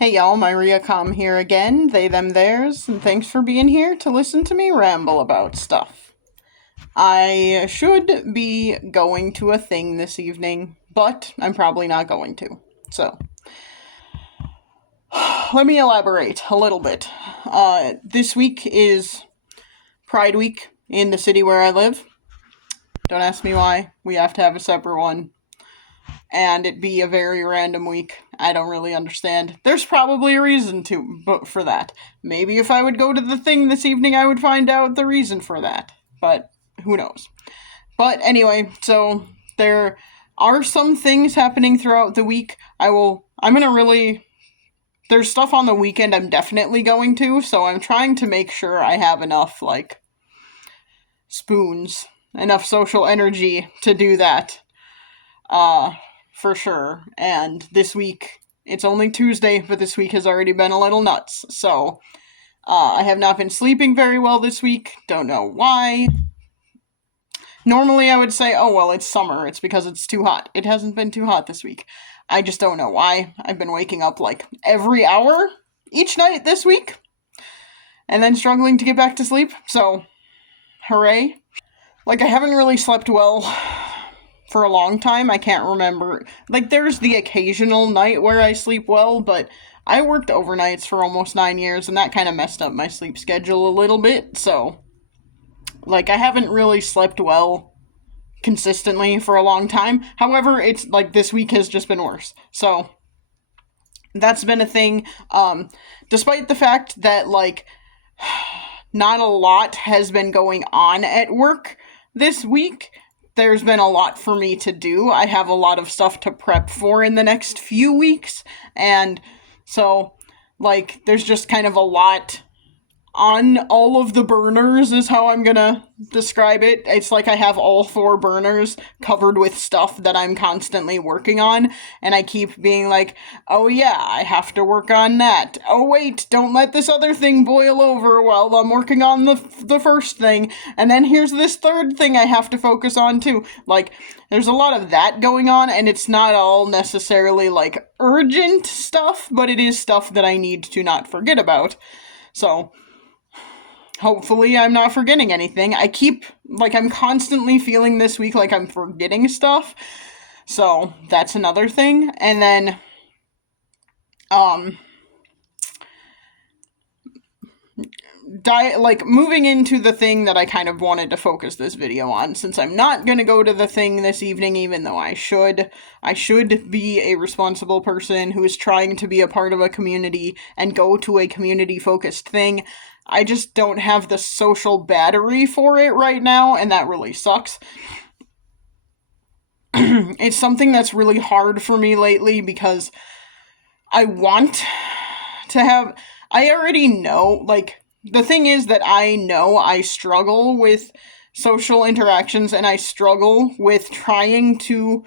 Hey y'all, Maria Com here again, they, them, theirs, and thanks for being here to listen to me ramble about stuff. I should be going to a thing this evening, but I'm probably not going to. So, let me elaborate a little bit. This week is Pride Week in the city where I live. Don't ask me why. We have to have a separate one. And it be a very random week. I don't really understand. There's probably a reason for that. Maybe if I would go to the thing this evening, I would find out the reason for that. But who knows? But anyway, so there are some things happening throughout the week. There's stuff on the weekend I'm definitely going to, so I'm trying to make sure I have enough, spoons, enough social energy to do that. For sure. And this week, it's only Tuesday, but this week has already been a little nuts. So, I have not been sleeping very well this week. Don't know why. Normally I would say, oh well, it's summer. It's because it's too hot. It hasn't been too hot this week. I just don't know why. I've been waking up every hour each night this week. And then struggling to get back to sleep. So, hooray. I haven't really slept well for a long time. I can't remember. There's the occasional night where I sleep well, but I worked overnights for almost 9 years, and that kind of messed up my sleep schedule a little bit, so, I haven't really slept well consistently for a long time. However, it's, this week has just been worse. So, that's been a thing. Despite the fact that, not a lot has been going on at work this week, there's been a lot for me to do. I have a lot of stuff to prep for in the next few weeks, and so, there's just kind of a lot on all of the burners is how I'm gonna describe it. It's I have all 4 burners covered with stuff that I'm constantly working on, and I keep being oh yeah, I have to work on that. Oh wait, don't let this other thing boil over while I'm working on the first thing, and then here's this third thing I have to focus on too. There's a lot of that going on, and it's not all necessarily urgent stuff, but it is stuff that I need to not forget about. So, hopefully I'm not forgetting anything. I'm constantly feeling this week like I'm forgetting stuff. So, that's another thing. And then, moving into the thing that I kind of wanted to focus this video on, since I'm not gonna go to the thing this evening, even though I should. I should be a responsible person who is trying to be a part of a community and go to a community-focused thing. I just don't have the social battery for it right now, and that really sucks. It's something that's really hard for me lately because I want to have... I already know, the thing is that I know I struggle with social interactions, and I struggle with trying to,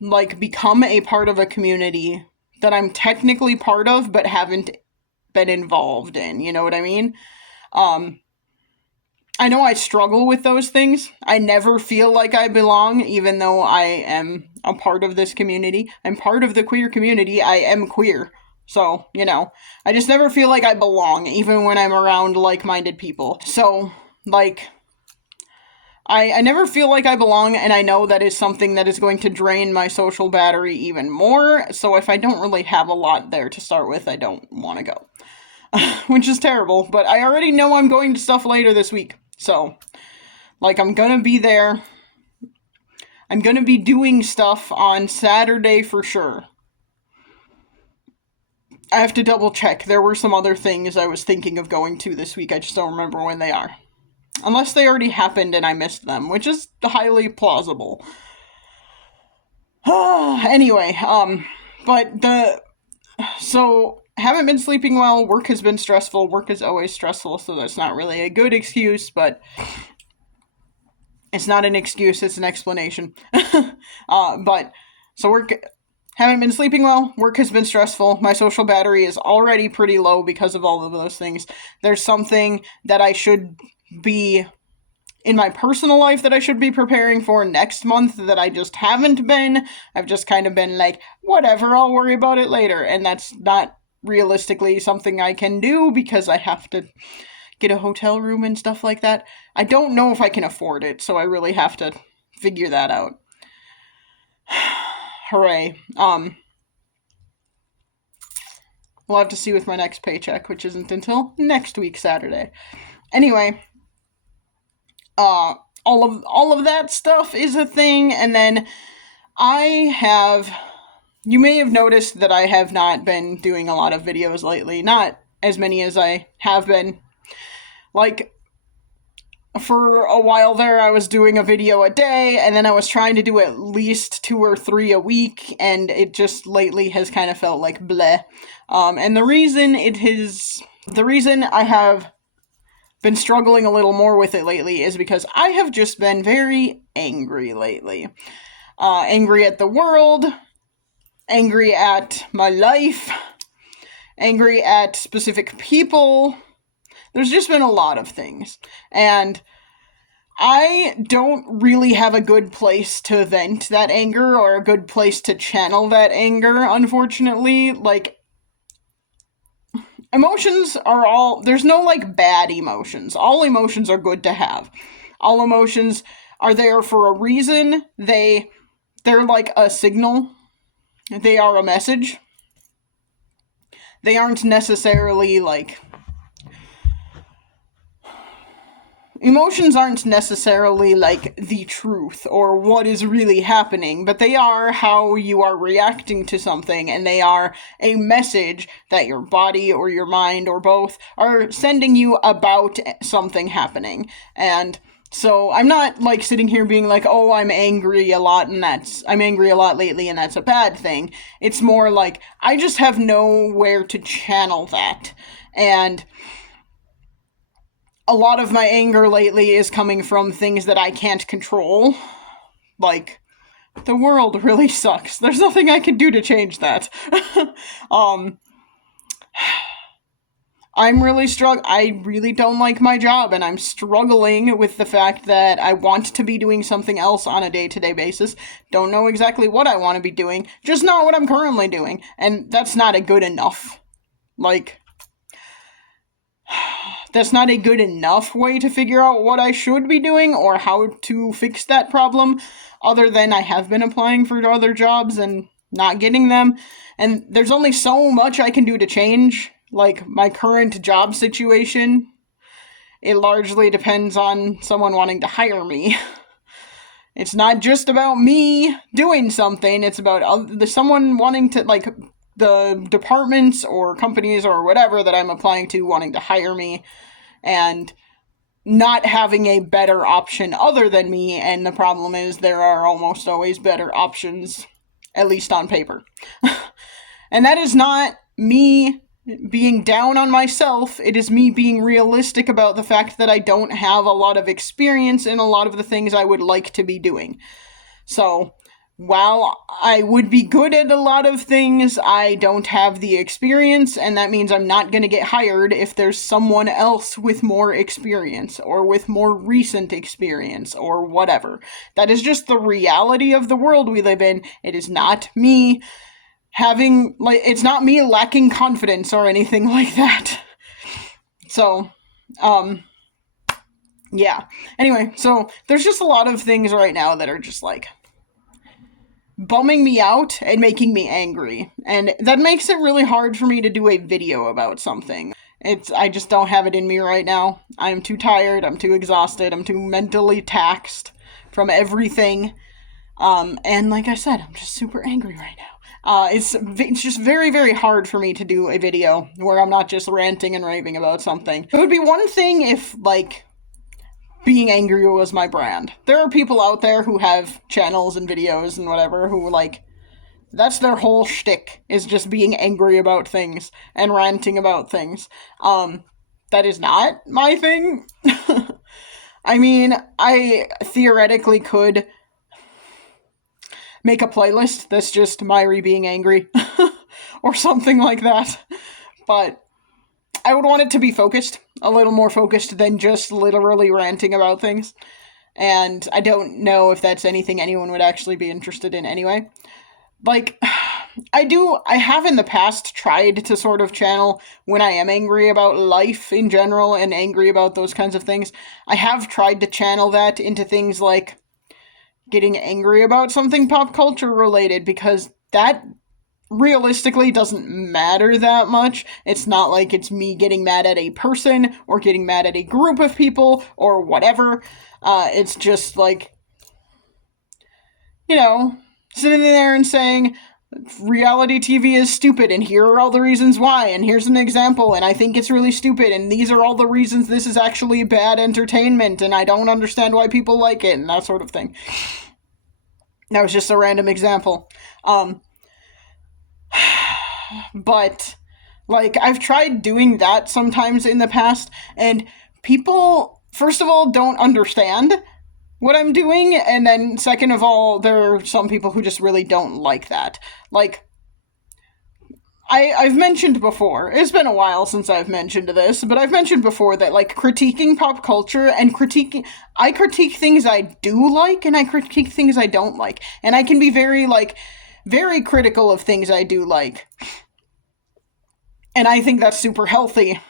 become a part of a community that I'm technically part of, but haven't been involved in, you know what I mean? I know I struggle with those things. I never feel like I belong, even though I am a part of this community. I'm part of the queer community. I am queer. So, I just never feel like I belong, even when I'm around like-minded people. So, I never feel like I belong, and I know that is something that is going to drain my social battery even more, so if I don't really have a lot there to start with, I don't want to go. Which is terrible, but I already know I'm going to stuff later this week, so, I'm gonna be there. I'm gonna be doing stuff on Saturday for sure. I have to double check. There were some other things I was thinking of going to this week, I just don't remember when they are. Unless they already happened and I missed them, which is highly plausible. Anyway, so, haven't been sleeping well, work has been stressful, work is always stressful, so that's not really a good excuse, but it's not an excuse, it's an explanation. Haven't been sleeping well, work has been stressful, my social battery is already pretty low because of all of those things. There's something that I should be, in my personal life, that I should be preparing for next month that I just haven't been. I've just kind of been whatever, I'll worry about it later, and that's not realistically something I can do because I have to get a hotel room and stuff like that. I don't know if I can afford it, so I really have to figure that out. Hooray. We'll have to see with my next paycheck, which isn't until next week, Saturday. Anyway, all of that stuff is a thing, and then you may have noticed that I have not been doing a lot of videos lately, not as many as I have been. Like, for a while there, I was doing a video a day, and then I was trying to do at least 2 or 3 a week, and it just lately has kind of felt like bleh. And the reason I have been struggling a little more with it lately is because I have just been very angry lately. Angry at the world, angry at my life, angry at specific people. There's just been a lot of things. And I don't really have a good place to vent that anger or a good place to channel that anger, unfortunately. Like, emotions are there's no, like, bad emotions. All emotions are good to have. All emotions are there for a reason. They're like a signal. They are a message. They aren't necessarily, like... Emotions aren't necessarily, like, the truth or what is really happening, but they are how you are reacting to something, and they are a message that your body or your mind or both are sending you about something happening. And so I'm not, like, sitting here being like, oh, I'm angry a lot lately and that's a bad thing. It's more like, I just have nowhere to channel that. And a lot of my anger lately is coming from things that I can't control. Like, the world really sucks. There's nothing I can do to change that. I really don't like my job, and I'm struggling with the fact that I want to be doing something else on a day-to-day basis. Don't know exactly what I want to be doing, just not what I'm currently doing, and that's not a good enough. Like, that's not a good enough way to figure out what I should be doing or how to fix that problem, other than I have been applying for other jobs and not getting them, and there's only so much I can do to change, like, my current job situation. It largely depends on someone wanting to hire me. It's not just about me doing something, it's about someone wanting to, like, the departments or companies or whatever that I'm applying to wanting to hire me, and not having a better option other than me, and the problem is there are almost always better options, at least on paper. And that is not me being down on myself, it is me being realistic about the fact that I don't have a lot of experience in a lot of the things I would like to be doing. So, while I would be good at a lot of things, I don't have the experience, and that means I'm not going to get hired if there's someone else with more experience, or with more recent experience, or whatever. That is just the reality of the world we live in. It is not me it's not me lacking confidence or anything like that. So, yeah. Anyway, so there's just a lot of things right now that are just, like, bumming me out and making me angry. And that makes it really hard for me to do a video about something. I just don't have it in me right now. I'm too tired, I'm too exhausted, I'm too mentally taxed from everything. And like I said, I'm just super angry right now. It's just very, very hard for me to do a video where I'm not just ranting and raving about something. It would be one thing if, like, being angry was my brand. There are people out there who have channels and videos and whatever who, like, that's their whole shtick, is just being angry about things and ranting about things. That is not my thing. I mean, I theoretically could make a playlist that's just Myri being angry, or something like that, but I would want it to be focused, a little more focused than just literally ranting about things, and I don't know if that's anything anyone would actually be interested in anyway. Like, I have in the past tried to sort of channel when I am angry about life in general and angry about those kinds of things. I have tried to channel that into things like getting angry about something pop culture related, because that realistically doesn't matter that much. It's not like it's me getting mad at a person or getting mad at a group of people or whatever. It's just like, sitting there and saying, reality TV is stupid, and here are all the reasons why, and here's an example, and I think it's really stupid, and these are all the reasons this is actually bad entertainment, and I don't understand why people like it, and that sort of thing. That was just a random example. But, like, I've tried doing that sometimes in the past, and people, first of all, don't understand what I'm doing, and then second of all, there are some people who just really don't like that. Like, I've mentioned before, it's been a while since I've mentioned this, but I've mentioned before that, like, critiquing pop culture and I critique things I do like, and I critique things I don't like. And I can be very critical of things I do like. And I think that's super healthy.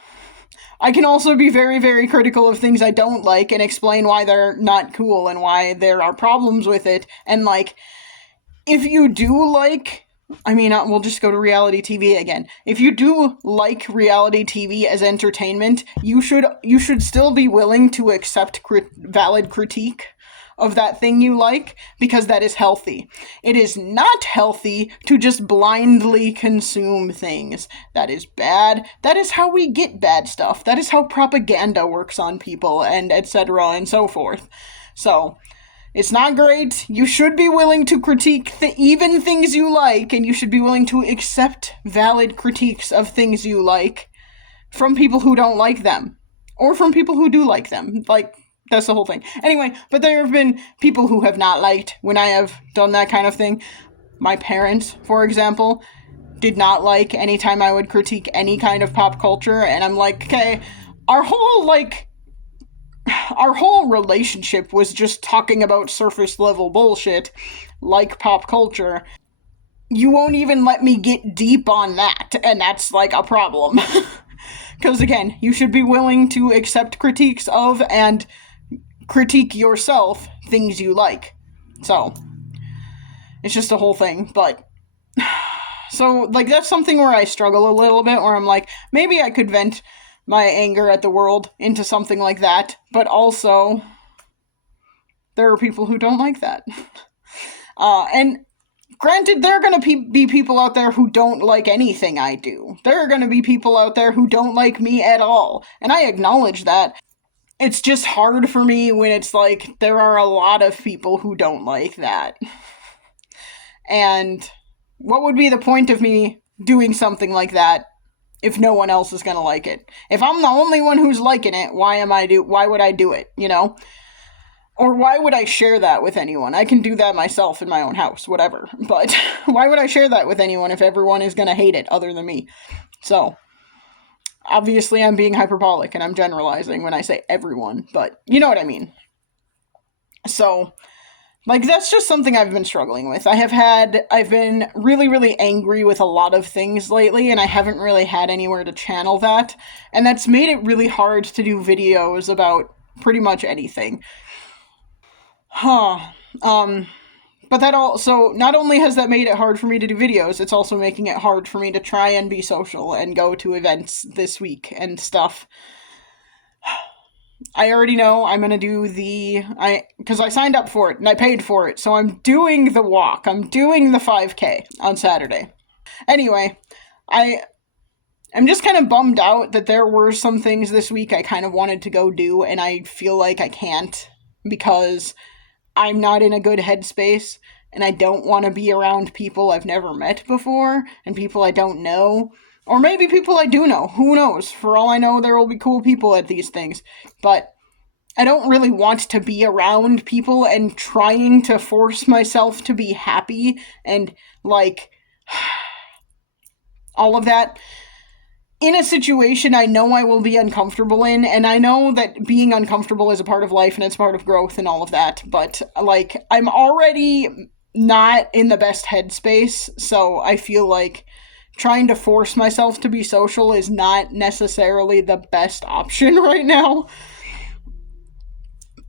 I can also be very, very critical of things I don't like and explain why they're not cool and why there are problems with it. And, like, if you do like... we'll just go to reality TV again. If you do like reality TV as entertainment, you should still be willing to accept valid critique of that thing you like, because that is healthy. It is not healthy to just blindly consume things. That is bad. That is how we get bad stuff. That is how propaganda works on people, and etc. and so forth. So, it's not great. You should be willing to critique even things you like, and you should be willing to accept valid critiques of things you like from people who don't like them. Or from people who do like them. Like, that's the whole thing. Anyway, but there have been people who have not liked when I have done that kind of thing. My parents, for example, did not like anytime I would critique any kind of pop culture, and I'm like, okay, our whole relationship was just talking about surface level bullshit, like pop culture. You won't even let me get deep on that, and that's like a problem. Because again, you should be willing to accept critiques of and critique yourself things you like. So, it's just a whole thing, but... So, like, that's something where I struggle a little bit, where I'm like, maybe I could vent my anger at the world into something like that, but also, there are people who don't like that. And granted, there are going to be people out there who don't like anything I do. There are going to be people out there who don't like me at all, and I acknowledge that. It's just hard for me when it's like, there are a lot of people who don't like that. And what would be the point of me doing something like that if no one else is going to like it? If I'm the only one who's liking it, why would I do it, Or why would I share that with anyone? I can do that myself in my own house, whatever. But why would I share that with anyone if everyone is going to hate it other than me? So, obviously I'm being hyperbolic and I'm generalizing when I say everyone, but you know what I mean. So, like, that's just something I've been struggling with. I've been really, really angry with a lot of things lately, and I haven't really had anywhere to channel that, and that's made it really hard to do videos about pretty much anything. But that also, not only has that made it hard for me to do videos, it's also making it hard for me to try and be social and go to events this week and stuff. I already know I'm gonna do because I signed up for it and I paid for it, so I'm doing the walk. I'm doing the 5K on Saturday. Anyway, I'm just kind of bummed out that there were some things this week I kind of wanted to go do, and I feel like I can't because I'm not in a good headspace, and I don't want to be around people I've never met before, and people I don't know. Or maybe people I do know. Who knows? For all I know, there will be cool people at these things. But I don't really want to be around people and trying to force myself to be happy and, like, all of that in a situation I know I will be uncomfortable in, and I know that being uncomfortable is a part of life and it's part of growth and all of that, but, like, I'm already not in the best headspace, so I feel like trying to force myself to be social is not necessarily the best option right now.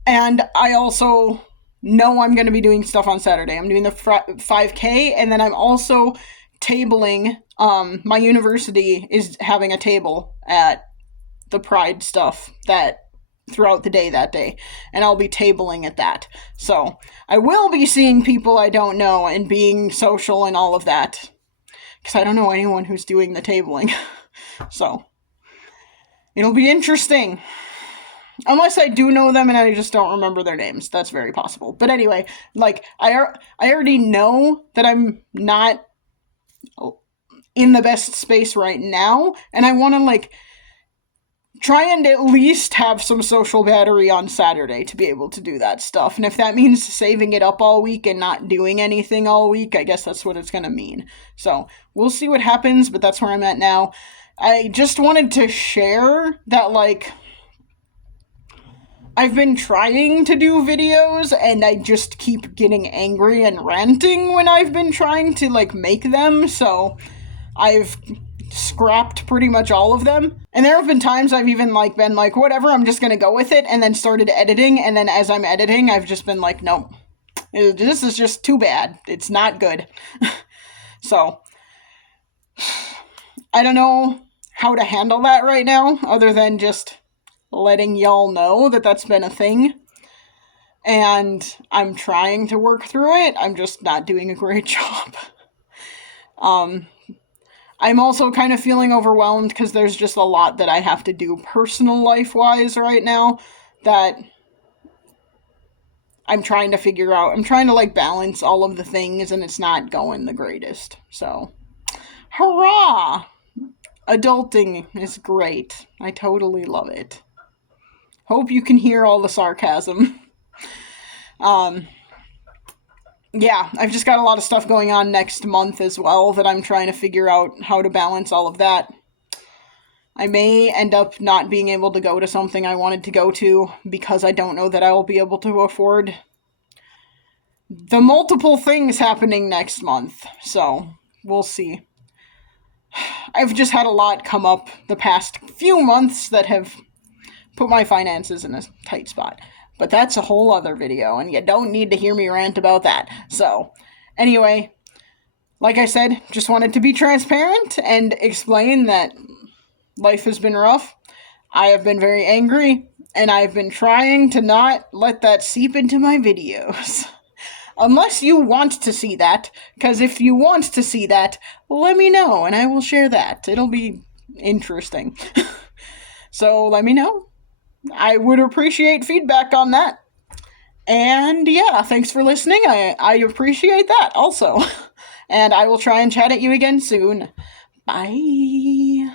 And I also know I'm going to be doing stuff on Saturday. I'm doing the 5K, and then I'm also tabling. My university is having a table at the Pride stuff that throughout the day that day, and I'll be tabling at that. So I will be seeing people I don't know and being social and all of that, because I don't know anyone who's doing the tabling. So it'll be interesting. Unless I do know them and I just don't remember their names. That's very possible. But anyway, like, I already know that I'm not in the best space right now, and I want to, like, try and at least have some social battery on Saturday to be able to do that stuff. And if that means saving it up all week and not doing anything all week, I guess that's what it's going to mean. So we'll see what happens, but that's where I'm at now. I just wanted to share that, like, I've been trying to do videos, and I just keep getting angry and ranting when I've been trying to, like, make them, so I've scrapped pretty much all of them. And there have been times I've even, like, been like, whatever, I'm just gonna go with it, and then started editing, and then as I'm editing, I've just been like, no, this is just too bad. It's not good. So, I don't know how to handle that right now, other than just letting y'all know that that's been a thing. And I'm trying to work through it. I'm just not doing a great job. I'm also kind of feeling overwhelmed because there's just a lot that I have to do personal life-wise right now that I'm trying to figure out. I'm trying to, like, balance all of the things, and it's not going the greatest. So, hurrah! Adulting is great. I totally love it. Hope you can hear all the sarcasm. Yeah, I've just got a lot of stuff going on next month as well that I'm trying to figure out how to balance all of that. I may end up not being able to go to something I wanted to go to because I don't know that I will be able to afford the multiple things happening next month. So, we'll see. I've just had a lot come up the past few months that have put my finances in a tight spot. But that's a whole other video, and you don't need to hear me rant about that. So, anyway, like I said, just wanted to be transparent and explain that life has been rough. I have been very angry, and I've been trying to not let that seep into my videos. Unless you want to see that, because if you want to see that, let me know, and I will share that. It'll be interesting. So, let me know. I would appreciate feedback on that. And yeah, thanks for listening. I appreciate that also. And I will try and chat at you again soon. Bye.